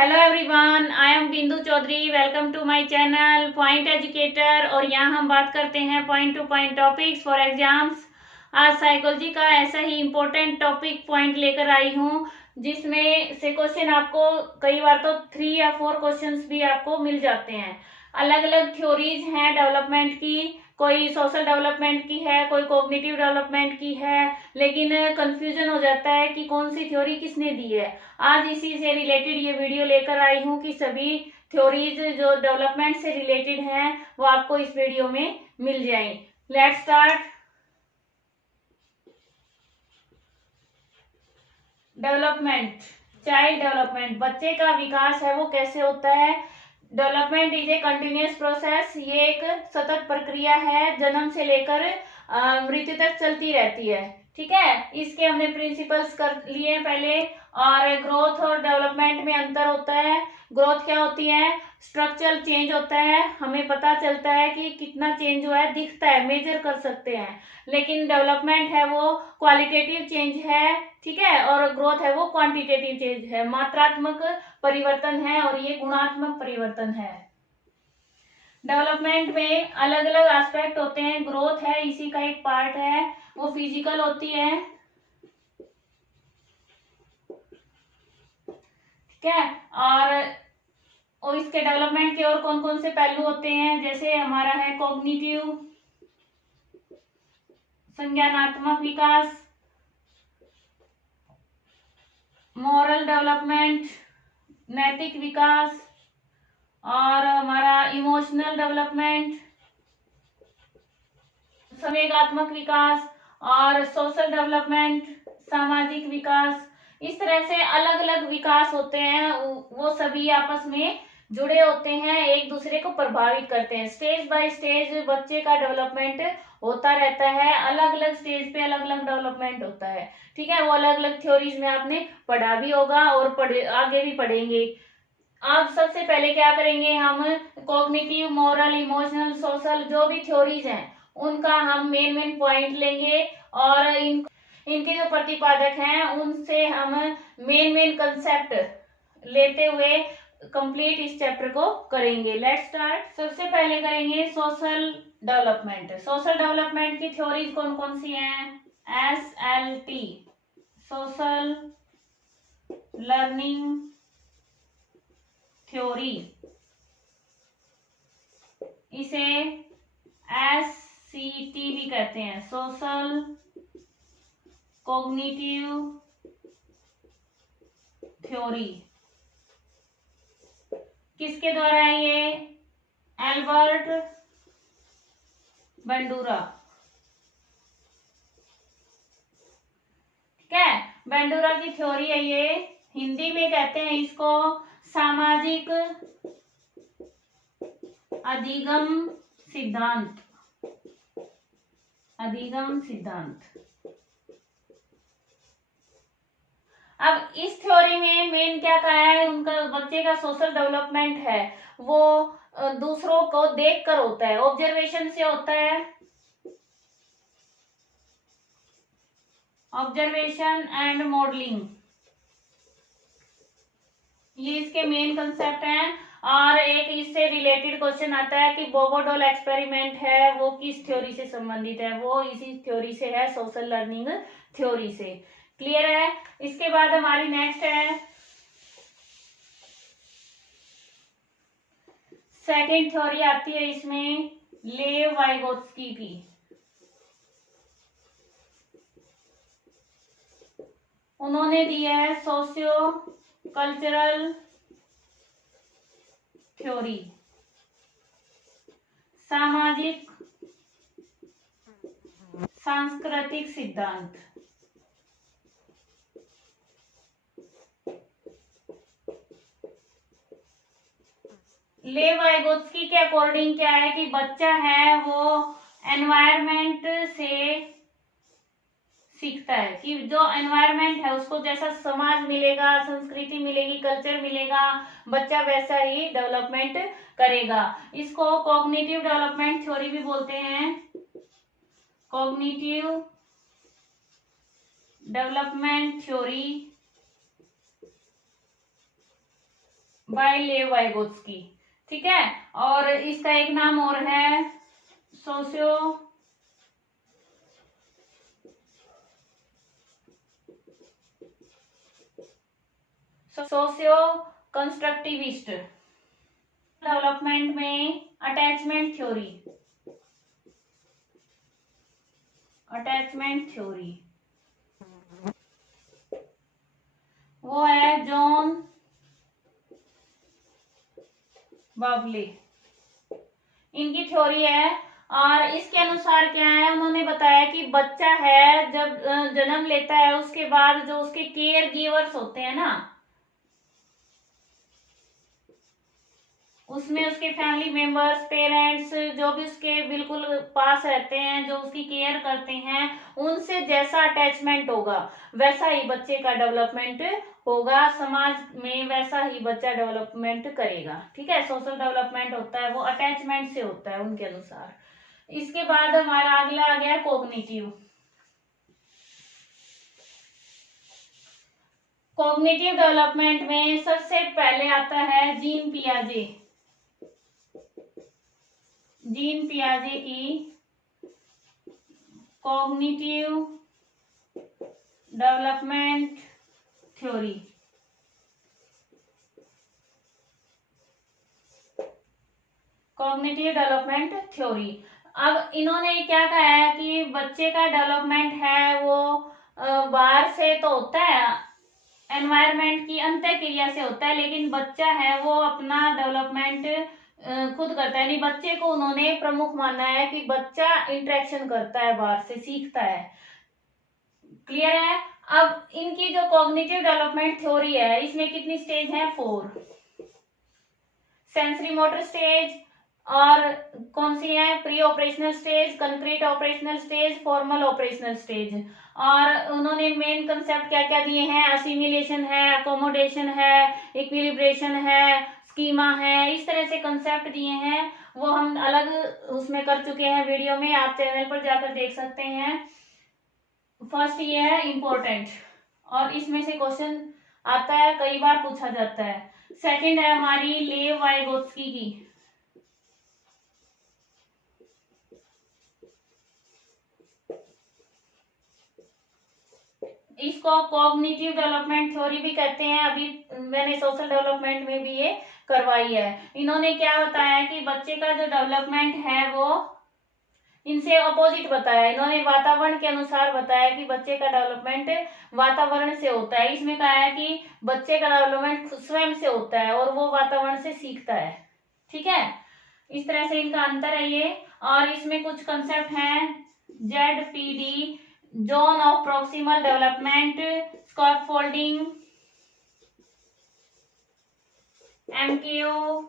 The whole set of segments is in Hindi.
Hello everyone, I am Bindu Chaudhary. Welcome to my channel Point Educator. और यहाँ हम बात करते हैं point to point topics for exams. आज साइकोलॉजी का ऐसा ही इम्पोर्टेंट टॉपिक पॉइंट लेकर आई हूँ जिसमें से क्वेश्चन आपको कई बार तो 3 या 4 क्वेश्चंस भी आपको मिल जाते हैं। अलग अलग थ्योरीज हैं डेवलपमेंट की, कोई सोशल डेवलपमेंट की है, कोई कॉग्निटिव डेवलपमेंट की है, लेकिन कंफ्यूजन हो जाता है कि कौन सी थ्योरी किसने दी है। आज इसी से रिलेटेड ये वीडियो लेकर आई हूँ कि सभी थ्योरीज जो डेवलपमेंट से रिलेटेड हैं वो आपको इस वीडियो में मिल जाएं। Let's start. Development, child development, बच्चे का विकास है वो कैसे होता है। Development is a continuous process, ये एक सतत प्रक्रिया है, जन्म से लेकर मृत्यु तक चलती रहती है। ठीक है, इसके हमने प्रिंसिपल्स कर लिए पहले। और ग्रोथ और डेवलपमेंट में अंतर होता है। ग्रोथ क्या होती है, स्ट्रक्चरल चेंज होता है, हमें पता चलता है कि कितना चेंज हुआ है, दिखता है, मेजर कर सकते हैं। लेकिन डेवलपमेंट है वो क्वालिटेटिव चेंज है, ठीक है, और ग्रोथ है वो क्वांटिटेटिव चेंज है, मात्रात्मक परिवर्तन है, और ये गुणात्मक परिवर्तन है। डेवलपमेंट में अलग अलग एस्पेक्ट होते हैं। ग्रोथ है इसी का एक पार्ट है, वो फिजिकल होती है, ठीक है। और इसके डेवलपमेंट के और कौन कौन से पहलू होते हैं, जैसे हमारा है कॉग्निटिव, संज्ञानात्मक विकास, मॉरल डेवलपमेंट, नैतिक विकास, और हमारा इमोशनल डेवलपमेंट, संवेगात्मक विकास, और सोशल डेवलपमेंट, सामाजिक विकास। इस तरह से अलग अलग विकास होते हैं, वो सभी आपस में जुड़े होते हैं, एक दूसरे को प्रभावित करते हैं। स्टेज बाय स्टेज बच्चे का डेवलपमेंट होता रहता है, अलग अलग स्टेज पे अलग अलग डेवलपमेंट होता है, ठीक है। वो अलग अलग थ्योरीज में आपने पढ़ा भी होगा और आगे भी पढ़ेंगे। अब सबसे पहले क्या करेंगे, हम कॉग्निटिव, मॉरल, इमोशनल, सोशल जो भी थ्योरीज हैं उनका हम मेन पॉइंट लेंगे, और इनके जो प्रतिपादक हैं उनसे हम मेन कंसेप्ट लेते हुए कंप्लीट इस चैप्टर को करेंगे। Let's start. सबसे पहले करेंगे सोशल डेवलपमेंट। सोशल डेवलपमेंट की थ्योरीज कौन कौन सी हैं। SLT, सोशल लर्निंग थ्योरी, इसे SCT भी कहते हैं, सोशल कॉग्निटिव थ्योरी। किसके द्वारा है ये, एल्बर्ट बंडूरा, ठीक है। बंडूरा की थ्योरी है ये, हिंदी में कहते हैं इसको सामाजिक अधिगम सिद्धांत। अधिगम सिद्धांत। अब इस थ्योरी में मेन क्या कहा है, उनका बच्चे का सोशल डेवलपमेंट है वो दूसरों को देखकर होता है, ऑब्जर्वेशन से होता है। ऑब्जर्वेशन एंड मॉडलिंग, ये इसके मेन कंसेप्ट हैं। और एक इससे रिलेटेड क्वेश्चन आता है कि बोबोडोल एक्सपेरिमेंट है वो किस थ्योरी से संबंधित है, वो इसी थ्योरी से है, सोशल लर्निंग थ्योरी से। क्लियर है। इसके बाद हमारी नेक्स्ट है सेकंड थ्योरी आती है इसमें, लेव वाइगोत्स्की की। उन्होंने दिया है सोशियो कल्चरल थ्योरी, सामाजिक सांस्कृतिक सिद्धांत। लेव वाइगोत्स्की के अकॉर्डिंग क्या है कि बच्चा है वो एनवायरमेंट से सीखता है, कि जो एनवायरमेंट है उसको जैसा समाज मिलेगा, संस्कृति मिलेगी, कल्चर मिलेगा, बच्चा वैसा ही डेवलपमेंट करेगा। इसको कॉग्निटिव डेवलपमेंट थ्योरी भी बोलते हैं। कॉग्निटिव डेवलपमेंट थ्योरी बाय लेव वाइगोत्स्की। ठीक है, और इसका एक नाम और है सोशियो कंस्ट्रक्टिविस्ट। डेवलपमेंट में अटैचमेंट थ्योरी वो है जॉन बावले, इनकी थ्योरी है। और इसके अनुसार क्या है, उन्होंने बताया कि बच्चा है जब जन्म लेता है उसके बाद जो उसके केयर गिवर्स होते हैं ना, उसमें उसके फैमिली मेंबर्स, पेरेंट्स, जो भी उसके बिल्कुल पास रहते हैं, जो उसकी केयर करते हैं, उनसे जैसा अटैचमेंट होगा वैसा ही बच्चे का डेवलपमेंट होगा, समाज में वैसा ही बच्चा डेवलपमेंट करेगा। ठीक है, सोशल डेवलपमेंट होता है वो अटैचमेंट से होता है उनके अनुसार। इसके बाद हमारा अगला आ गया कॉग्निटिव डेवलपमेंट में सबसे पहले आता है जीन पियाजे की कॉग्निटिव डेवलपमेंट थ्योरी। अब इन्होंने क्या कहा है कि बच्चे का डेवलपमेंट है वो बाहर से तो होता है, एनवायरनमेंट की अंतःक्रिया से होता है, लेकिन बच्चा है वो अपना डेवलपमेंट खुद करता है। यानी बच्चे को उन्होंने प्रमुख माना है कि बच्चा इंटरेक्शन करता है, बाहर से सीखता है। क्लियर है। अब इनकी जो कॉग्निटिव डेवलपमेंट थ्योरी है इसमें कितनी स्टेज है, 4। सेंसरी मोटर स्टेज, और कौन सी है, pre operational stage, concrete operational stage, formal operational stage. और उन्होंने मेन कंसेप्ट क्या क्या दिए हैं, असिमिलेशन है, अकोमोडेशन है, इक्विलिब्रेशन है, स्कीमा है, इस तरह से कंसेप्ट दिए हैं। वो हम अलग उसमें कर चुके हैं वीडियो में, आप चैनल पर जाकर देख सकते हैं। फर्स्ट ये है इम्पोर्टेंट, और इसमें से क्वेश्चन आता है, कई बार पूछा जाता है। सेकंड है हमारी लेव वाइगोत्स्की की, इसको कॉग्निटिव डेवलपमेंट थ्योरी भी कहते हैं। अभी मैंने सोशल डेवलपमेंट में भी ये करवाई है। इन्होंने क्या बताया कि बच्चे का जो डेवलपमेंट है वो इनसे अपोजिट बताया। इन्होंने वातावरण के अनुसार बताया कि बच्चे का डेवलपमेंट वातावरण से होता है। इसमें कहा है कि बच्चे का डेवलपमेंट स्वयं से होता है और वो वातावरण से सीखता है। ठीक है, इस तरह से इनका अंतर है ये। और इसमें कुछ कंसेप्ट हैं, ZPD, zone of proximal development, scaffolding, MKO,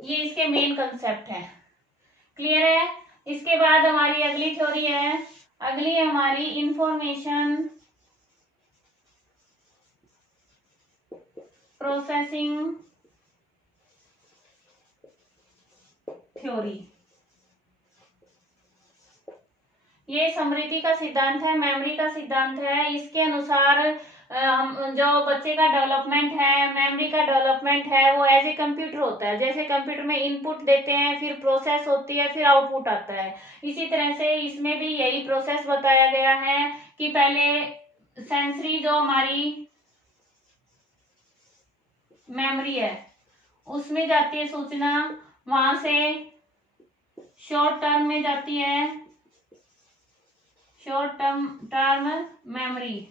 ये इसके मेन कंसेप्ट हैं। क्लियर है। इसके बाद हमारी अगली थ्योरी है, अगली हमारी इंफॉर्मेशन प्रोसेसिंग थ्योरी। ये स्मृति का सिद्धांत है, मेमोरी का सिद्धांत है। इसके अनुसार जो बच्चे का डेवलपमेंट है, मेमोरी का डेवलपमेंट है, वो एज ए कंप्यूटर होता है। जैसे कंप्यूटर में इनपुट देते हैं, फिर प्रोसेस होती है, फिर आउटपुट आता है। इसी तरह से इसमें भी यही प्रोसेस बताया गया है कि पहले सेंसरी जो हमारी मेमोरी है उसमें जाती है सूचना, वहां से शॉर्ट टर्म में जाती है, शॉर्ट टर्म मेमोरी,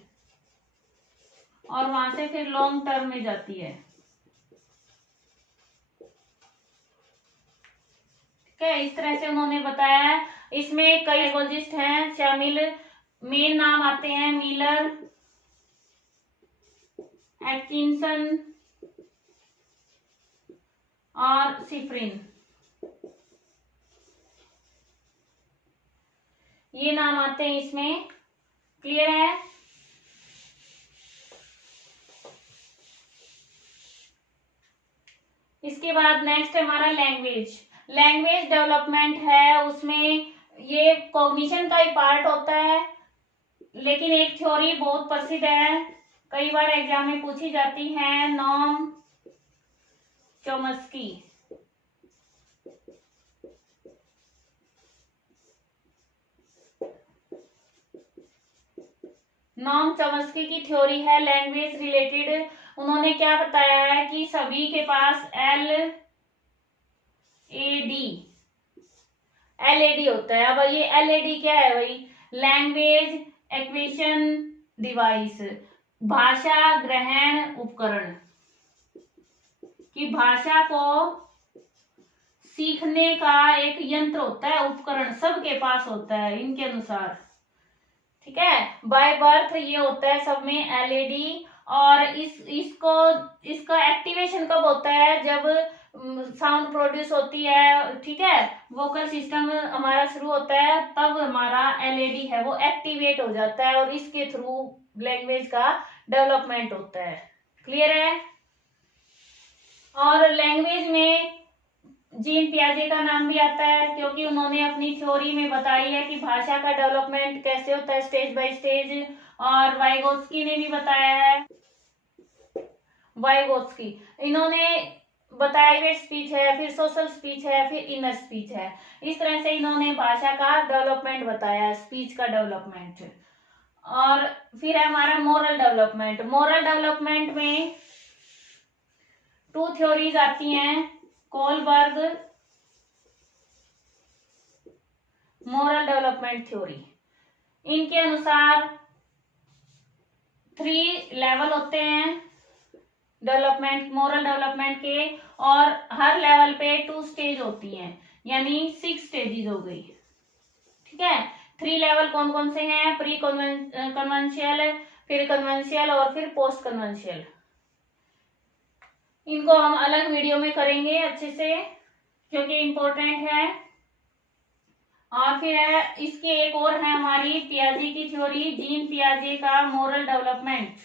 और वहां से फिर लॉन्ग टर्म में जाती है। ठीक है, इस तरह से उन्होंने बताया है। इसमें कई साइकोलॉजिस्ट हैं शामिल, मेन नाम आते हैं मिलर, एटकिंसन और सिफ्रिन, ये नाम आते हैं इसमें। क्लियर है। इसके बाद नेक्स्ट हमारा लैंग्वेज डेवलपमेंट है। उसमें ये कॉग्निशन का ही पार्ट होता है, लेकिन एक थ्योरी बहुत प्रसिद्ध है, कई बार एग्जाम में पूछी जाती है, नॉर्म चॉम्स्की। नॉम चॉम्स्की की थ्योरी है लैंग्वेज रिलेटेड। उन्होंने क्या बताया है कि सभी के पास एलएडी होता है। अब ये एलएडी क्या है भाई? लैंग्वेज एक्विजिशन डिवाइस, भाषा ग्रहण उपकरण। कि भाषा को सीखने का एक यंत्र होता है, उपकरण सबके पास होता है इनके अनुसार। ठीक है, बाय बर्थ ये होता है सब में एलएडी। और इसका एक्टिवेशन कब होता है? जब साउंड प्रोड्यूस होती है, ठीक है, वोकल सिस्टम हमारा शुरू होता है, तब हमारा एलएडी है वो एक्टिवेट हो जाता है और इसके थ्रू लैंग्वेज का डेवलपमेंट होता है। क्लियर है? और लैंग्वेज में जीन पियाजे का नाम भी आता है क्योंकि उन्होंने अपनी थ्योरी में बताई है कि भाषा का डेवलपमेंट कैसे होता है स्टेज बाय स्टेज। और वाइगोत्स्की ने भी बताया है, वाइगोत्स्की इन्होंने बताया स्पीच है, फिर सोशल स्पीच है, फिर इनर स्पीच है। इस तरह से इन्होंने भाषा का डेवलपमेंट बताया, स्पीच का डेवलपमेंट। और फिर है हमारा मोरल डेवलपमेंट। मोरल डेवलपमेंट में 2 थ्योरीज आती हैं, कोलबर्ग मोरल डेवलपमेंट थ्योरी। इनके अनुसार 3 लेवल होते हैं डेवलपमेंट, मोरल डेवलपमेंट के, और हर लेवल पे 2 स्टेज होती हैं, यानी 6 स्टेजेस हो गई। ठीक है, 3 लेवल कौन कौन से हैं? प्री कन्वेंशियल, फिर कन्वेंशियल और फिर पोस्ट कन्वेंशियल। इनको हम अलग वीडियो में करेंगे अच्छे से क्योंकि इम्पोर्टेंट है। और फिर है इसके एक और है हमारी पियाजे की थ्योरी, जीन पियाजे का मोरल डेवलपमेंट।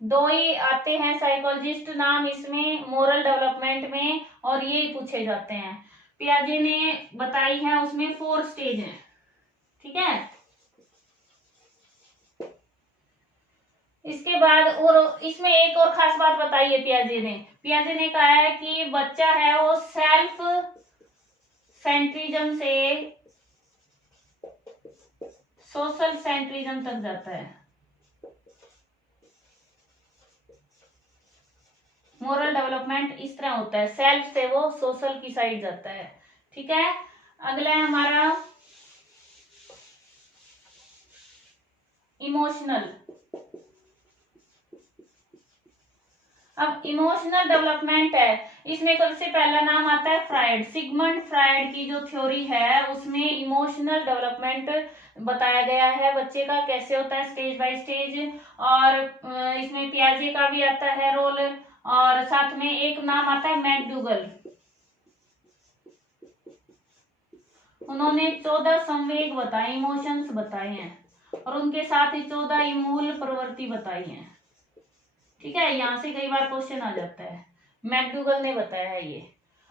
2 ही आते हैं साइकोलॉजिस्ट नाम इसमें मोरल डेवलपमेंट में, और ये पूछे जाते हैं। पियाजे ने बताई है उसमें 4 स्टेज हैं। ठीक है, इसके बाद और इसमें एक और खास बात बताई है पियाजे ने कहा है कि बच्चा है वो सेल्फ सेंट्रिज्म से सोशल सेंट्रिज्म तक जाता है। मोरल डेवलपमेंट इस तरह होता है, सेल्फ से वो सोशल की साइड जाता है। ठीक है, अगला है हमारा इमोशनल। अब इमोशनल डेवलपमेंट है, इसमें सबसे पहला नाम आता है फ्राइड। सिगमंड फ्राइड की जो थ्योरी है उसमें इमोशनल डेवलपमेंट बताया गया है बच्चे का कैसे होता है स्टेज बाय स्टेज। और इसमें पियाजे का भी आता है रोल, और साथ में एक नाम आता है मैकडूगल। उन्होंने 14 संवेग बताए, इमोशंस बताए हैं, और उनके साथ ही 14 मूल प्रवृत्ति बताई हैं। ठीक है, यहां से कई बार क्वेश्चन आ जाता है, मैकडूगल ने बताया है ये।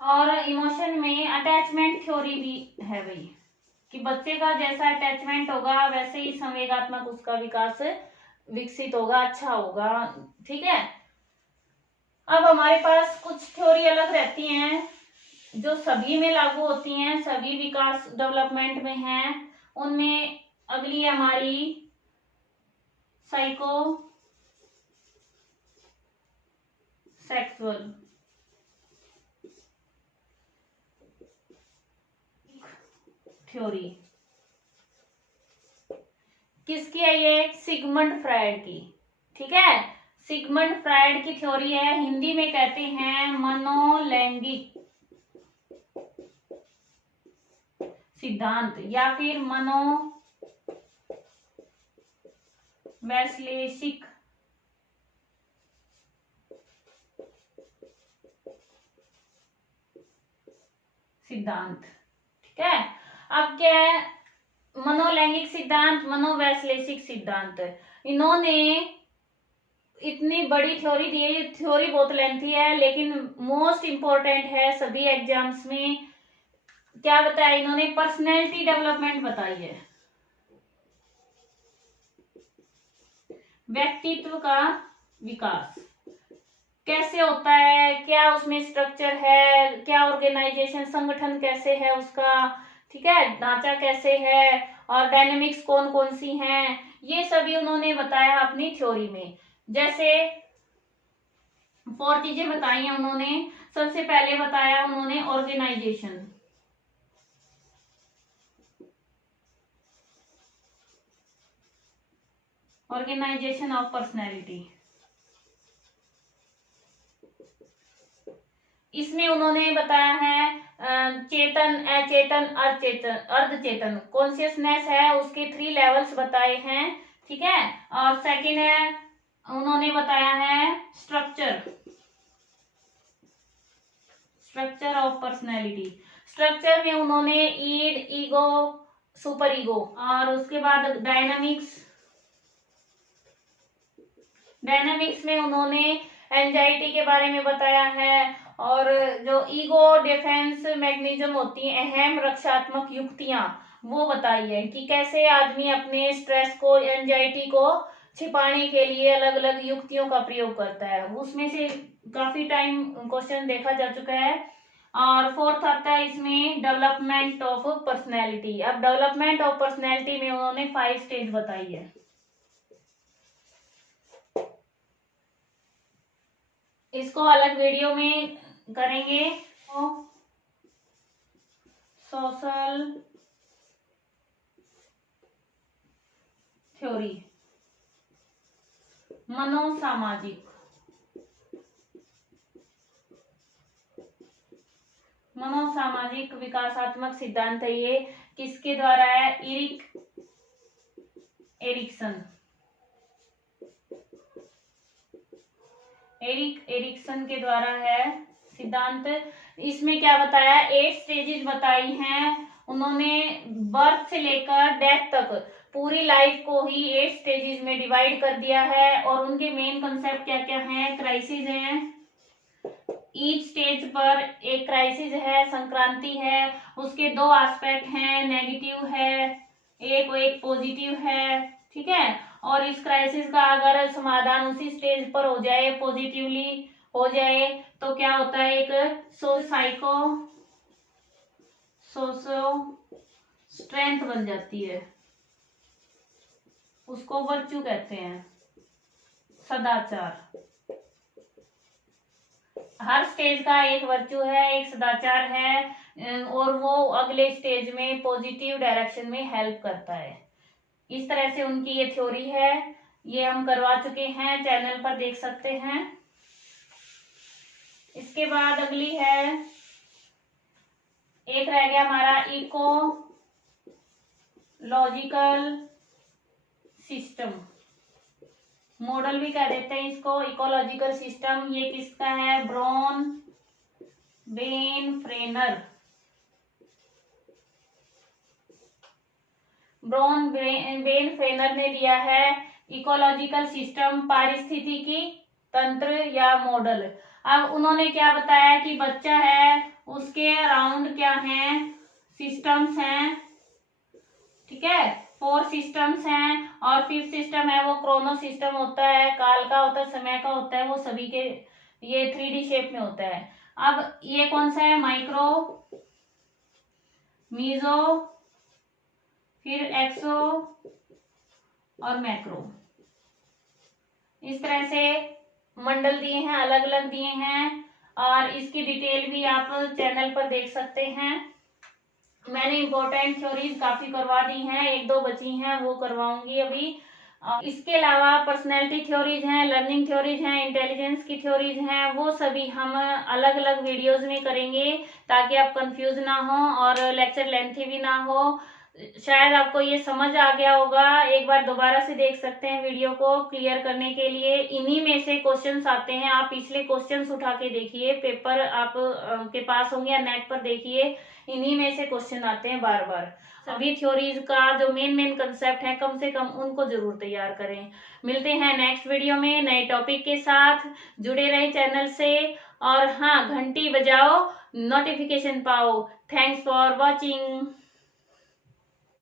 और इमोशन में अटैचमेंट थ्योरी भी है भाई, कि बच्चे का जैसा अटैचमेंट होगा वैसे ही संवेगात्मक उसका विकास विकसित होगा, अच्छा होगा। ठीक है, अब हमारे पास कुछ थ्योरी अलग रहती हैं जो सभी में लागू होती हैं, सभी विकास डेवलपमेंट में हैं। उनमें अगली हमारी साइको सेक्सुअल थ्योरी। किसकी है ये? सिगमंड फ्राइड की। ठीक है, सिगमंड फ्राइड की थ्योरी है, हिंदी में कहते हैं मनोलैंगिक सिद्धांत या फिर मनोवैश्लेषिक सिद्धांत। ठीक है, अब क्या है मनोलैंगिक सिद्धांत, मनोवैश्लेषिक सिद्धांत? इन्होंने इतनी बड़ी थ्योरी दी है, थ्योरी बहुत लेंथी है लेकिन मोस्ट इंपॉर्टेंट है सभी एग्जाम्स में। क्या बताया इन्होंने? पर्सनैलिटी डेवलपमेंट बताई है, व्यक्तित्व का विकास। कैसे होता है, क्या उसमें स्ट्रक्चर है, क्या ऑर्गेनाइजेशन संगठन कैसे है उसका, ठीक है, ढांचा कैसे है, और डायनेमिक्स कौन कौन सी हैं, ये सभी उन्होंने बताया अपनी थ्योरी में। जैसे 4 चीजें बताई हैं उन्होंने। सबसे पहले बताया उन्होंने ऑर्गेनाइजेशन, ऑर्गेनाइजेशन ऑफ पर्सनैलिटी। इसमें उन्होंने बताया है चेतन, अचेतन, अर्धचेतन, कॉन्शियसनेस है उसके 3 लेवल्स बताए हैं, ठीक है। और सेकंड है उन्होंने बताया है structure, structure of personality. Structure में उन्होंने ईड, ईगो, सुपर ईगो, और उसके बाद डायनामिक्स, डायनामिक्स में उन्होंने एंजाइटी के बारे में बताया है, और जो ईगो डिफेंस मैकेनिज्म होती है, अहम रक्षात्मक युक्तियां, वो बताई है कि कैसे आदमी अपने स्ट्रेस को, एंजाइटी को छिपाने के लिए अलग अलग युक्तियों का प्रयोग करता है। उसमें से काफी टाइम क्वेश्चन देखा जा चुका है। और 4th आता है इसमें डेवलपमेंट ऑफ पर्सनैलिटी। अब डेवलपमेंट ऑफ पर्सनैलिटी में उन्होंने 5 स्टेज बताई है। इसको अलग वीडियो में करेंगे। सोशल थ्योरी, मनोसामाजिक, मनोसामाजिक विकासात्मक सिद्धांत है ये। किसके द्वारा है? एरिक एरिक्सन के द्वारा है सिद्धांत। इसमें क्या बताया? 8 स्टेजेस बताई हैं उन्होंने। बर्थ से लेकर डेथ तक पूरी लाइफ को ही 8 स्टेजेस में डिवाइड कर दिया है। और उनके मेन कंसेप्ट क्या क्या हैं? क्राइसिस हैं, ईच स्टेज पर एक क्राइसिस है, संक्रांति है, उसके 2 एस्पेक्ट हैं, नेगेटिव है, एक पॉजिटिव है, ठीक है। और इस क्राइसिस का अगर समाधान उसी स्टेज पर हो जाए, पॉजिटिवली हो जाए, तो क्या होता है? एक सोशो स्ट्रेंथ बन जाती है, उसको वर्च्यू कहते हैं, सदाचार। हर स्टेज का एक वर्च्यू है, एक सदाचार है, और वो अगले स्टेज में पॉजिटिव डायरेक्शन में हेल्प करता है। इस तरह से उनकी ये थ्योरी है। ये हम करवा चुके हैं, चैनल पर देख सकते हैं। इसके बाद अगली है, एक रह गया हमारा इकोलॉजिकल सिस्टम, मॉडल भी कह देते हैं इसको, इकोलॉजिकल सिस्टम। ये किसका है? ब्रॉन बेन फ्रेनर ने दिया है इकोलॉजिकल सिस्टम, पारिस्थितिकी तंत्र या मॉडल। अब उन्होंने क्या बताया कि बच्चा है, उसके अराउंड क्या है? सिस्टम्स हैं, ठीक है, 4 सिस्टम्स हैं। और 5th सिस्टम है वो क्रोनो सिस्टम होता है, काल का होता है, समय का होता है, वो सभी के ये 3D शेप में होता है। अब ये कौन सा है? माइक्रो, मीजो, फिर एक्सो और मैक्रो। इस तरह से मंडल दिए हैं, अलग अलग दिए हैं, और इसकी डिटेल भी आप चैनल पर देख सकते हैं। मैंने इंपॉर्टेंट थ्योरीज काफी करवा दी हैं, 1-2 बची हैं, वो करवाऊंगी अभी। इसके अलावा पर्सनैलिटी थ्योरीज हैं, लर्निंग थ्योरीज हैं, इंटेलिजेंस की थ्योरीज हैं, वो सभी हम अलग अलग वीडियोज में करेंगे, ताकि आप कंफ्यूज ना हो और लेक्चर लेंथी भी ना हो। शायद आपको ये समझ आ गया होगा। एक बार दोबारा से देख सकते हैं वीडियो को क्लियर करने के लिए। इन्हीं में से क्वेश्चंस आते हैं, आप पिछले क्वेश्चंस उठा के देखिए, पेपर आप के पास होंगे या नेट पर देखिए, इन्हीं में से क्वेश्चन आते हैं बार बार। सभी थ्योरीज का जो मेन कंसेप्ट है, कम से कम उनको जरूर तैयार करें। मिलते हैं नेक्स्ट वीडियो में नए टॉपिक के साथ। जुड़े रहे चैनल से, और हाँ, घंटी बजाओ, नोटिफिकेशन पाओ। Thanks for watching.